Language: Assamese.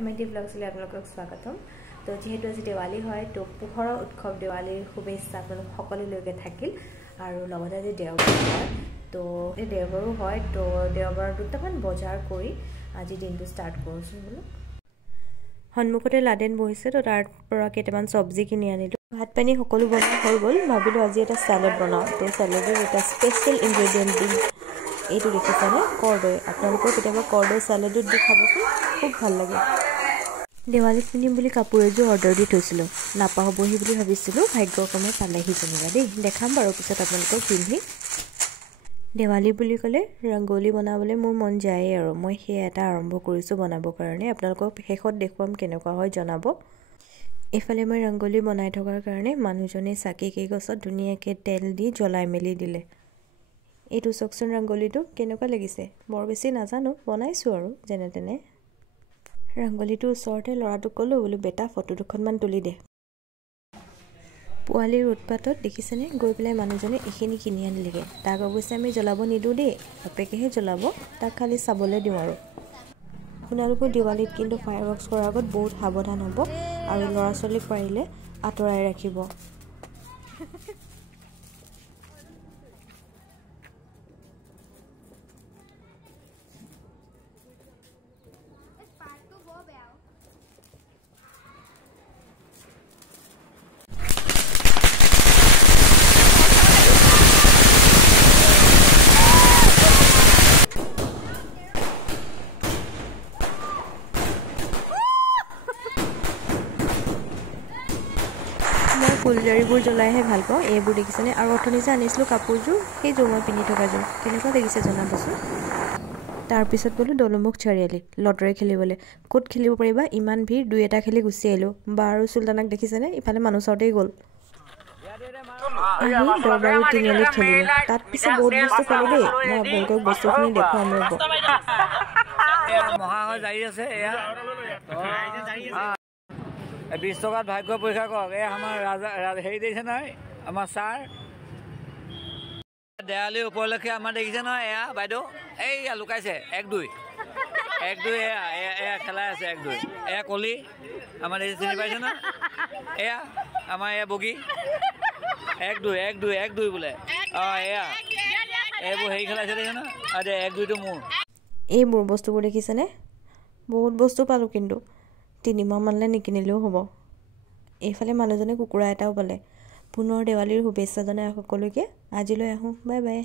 MIT ব্লগছলৈ আপোনালোকক স্বাগতম। তো যেহেতু আজি দেৱালী হয় তো পোহৰৰ উৎসৱ দেৱালীৰ শুভেচ্ছা আপোনালোক সকলোলৈকে থাকিল আৰু লগতে আজি দেওবাৰ হয় তো এই দেওবাৰো হয় তো দেওবাৰ দুটামান বজাৰ কৰি আজি দিনটো ষ্টাৰ্ট কৰিছোঁ বোলো। সন্মুখতে লাডেন বহিছে তো তাৰ পৰা কেইটামান চব্জি কিনি আনিলোঁ। ভাত পানী সকলো বনোৱা হৈ গ'ল। ভাবিলোঁ আজি এটা চালাড বনাওঁ। তো চালাডৰ এটা স্পেচিয়েল ইনগ্ৰেডিয়েণ্ট দিম এইটো দেখিছেনে কৰ্দৈ। আপোনালোকেও কেতিয়াবা কৰ্দৈ চালাডত দি খাবচোন, খুব ভাল লাগে। দেৱালীত পিন্ধিম বুলি কাপোৰ এযোৰ অৰ্ডাৰ দি থৈছিলোঁ, নাপাহবহি বুলি ভাবিছিলোঁ। ভাগ্যক্ৰমে পালেহি যেনিবা দেই, দেখাম বাৰু পিছত আপোনালোকক পিন্ধি। দেৱালী বুলি ক'লে ৰংগোলী বনাবলৈ মোৰ মন যায়েই আৰু মই সেয়া এটা আৰম্ভ কৰিছোঁ বনাবৰ কাৰণে। আপোনালোকক শেষত দেখুৱাম কেনেকুৱা হয় জনাব। এইফালে মই ৰংগোলী বনাই থকাৰ কাৰণে মানুহজনে চাকি কেইগছত ধুনীয়াকৈ তেল দি জ্বলাই মেলি দিলে। এইটো চাওকচোন ৰংগোলীটো কেনেকুৱা লাগিছে। বৰ বেছি নাজানো, বনাইছোঁ আৰু যেনে তেনে। ৰংগোলীটোৰ ওচৰতে ল'ৰাটোক ক'লোঁ বোলো বেটা ফটো দুখনমান তুলি দে। পোৱালিৰ উৎপাতত দেখিছেনে গৈ পেলাই মানুহজনে এইখিনি কিনি আনিলেগৈ। তাক অৱশ্যে আমি জ্বলাব নিদিওঁ দেই, বাপেকেহে জ্বলাব, তাক খালি চাবলৈ দিওঁ আৰু। আপোনালোকৰ দেৱালীত কিন্তু ফায়াৰৱৰ্কছ কৰাৰ আগত বহুত সাৱধান হ'ব আৰু ল'ৰা ছোৱালীক পাৰিলে আঁতৰাই ৰাখিব। মই ফুলজাৰিবোৰ জ্বলাইহে ভাল পাওঁ। এইবোৰ দেখিছেনে আৰু অথনি যে আনিছিলোঁ কাপোৰযোৰ সেইযোৰ মই পিন্ধি থকাযোৰ কেনেকুৱা লাগিছে জনাবচোন। তাৰপিছত গ'লোঁ দলমুখ চাৰিআলি লটাৰী খেলিবলৈ। ক'ত খেলিব পাৰিবা, ইমান ভিৰ, দুই এটা খেলি গুচি আহিলোঁ। বা আৰু চুলতানাক দেখিছেনে ইফালে মানুহ চাওঁতেই গ'ল। আহি দৰবাৰী তিনিআলিত খেলিলোঁ। তাত পিছে বহুত বস্তু পালোঁ দেই, মই আপোনালোকক বস্তুখিনি দেখুৱাম ৰ'ব। মহাশয় জাৰি আছে এয়া 20 টকাত ভাগ্য পৰীক্ষা কৰক। এয়া আমাৰ হেৰি দেখিছে নহয় আমাৰ ছাৰ দেৱালীৰ উপলক্ষে আমাৰ দেখিছে নহয় এয়া বাইদেউ এয়া লুকাইছে 1-2 এয়া খেলাই আছে 1-2 এয়া কলি আমাৰ দেখিছে চিনি পাইছে ন। এয়া আমাৰ এয়া বগী 1-2 বোলে। অঁ এয়া এইবোৰ হেৰি খেলাইছে দেখিছে ন। আৰু 1-2টো মোৰ। এইবোৰ বস্তুবোৰ দেখিছেনে, বহুত বস্তু পালোঁ কিন্তু 3 মাহমানলৈ নিকিনিলেও হ'ব। এইফালে মানুহজনে কুকুৰা এটাও পালে। পুনৰ দেৱালীৰ শুভেচ্ছা জনাই সকলোকে। আজিলৈ আহোঁ, বাই বাই।